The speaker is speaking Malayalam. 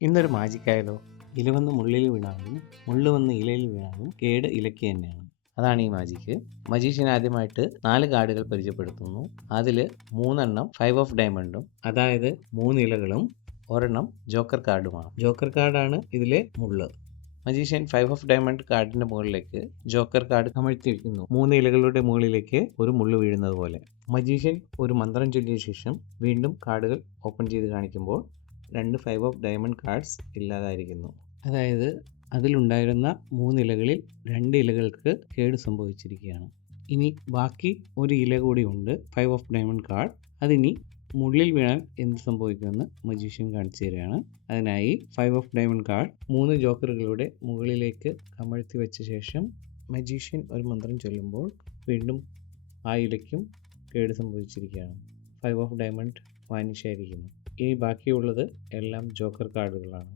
ഇന്നൊരു മാജിക്കായാലോ ഇല വന്ന് മുള്ളിൽ വീണാലും മുള്ള് വന്ന് ഇലയിൽ വീണാലും കേട് ഇലയ്ക്ക് തന്നെയാണ്. അതാണ് ഈ മാജിക്ക് മജീഷ്യൻ ആദ്യമായിട്ട് നാല് കാർഡുകൾ പരിചയപ്പെടുത്തുന്നു. അതിൽ മൂന്നെണ്ണം ഫൈവ് ഓഫ് ഡയമണ്ടും അതായത് മൂന്ന് ഇലകളും ഒരെണ്ണം ജോക്കർ കാർഡുമാണ് ജോക്കർ കാർഡാണ് ഇതിലെ മുള്ള്. മജീഷ്യൻ ഫൈവ് ഓഫ് ഡയമണ്ട് കാർഡിന്റെ മുകളിലേക്ക് ജോക്കർ കാർഡ് കമഴ്ത്തിയിരിക്കുന്നു മൂന്ന് ഇലകളുടെ മുകളിലേക്ക് ഒരു മുള്ളു വീഴുന്നത് പോലെ. മജീഷ്യൻ ഒരു മന്ത്രം ചൊല്ലിയ ശേഷം വീണ്ടും കാർഡുകൾ ഓപ്പൺ ചെയ്ത് കാണിക്കുമ്പോൾ രണ്ട് ഫൈവ് ഓഫ് ഡയമണ്ട് കാർഡ്സ് ഇല്ലാതായിരിക്കുന്നു. അതായത് അതിലുണ്ടായിരുന്ന മൂന്ന് ഇലകളിൽ രണ്ട് ഇലകൾക്ക് കേട് സംഭവിച്ചിരിക്കുകയാണ്. ഇനി ബാക്കി ഒരു ഇല കൂടി ഉണ്ട് ഫൈവ് ഓഫ് ഡയമണ്ട് കാർഡ് അതിനി മുള്ളിൽ വീണാൽ എന്ത് സംഭവിക്കുമെന്ന് മജീഷ്യൻ കാണിച്ചു തരികയാണ്. അതിനായി ഫൈവ് ഓഫ് ഡയമണ്ട് കാർഡ് മൂന്ന് ജോക്കറുകളുടെ മുകളിലേക്ക് കമഴ്ത്തി വെച്ച ശേഷം മജീഷ്യൻ ഒരു മന്ത്രം ചൊല്ലുമ്പോൾ വീണ്ടും ആ ഇലയ്ക്കും കേട് സംഭവിച്ചിരിക്കുകയാണ്. ഫൈവ് ഓഫ് ഡയമണ്ട് വാനിഷായിരിക്കുന്നു. ഇനി ബാക്കിയുള്ളത് എല്ലാം ജോക്കർ കാർഡുകളാണ്.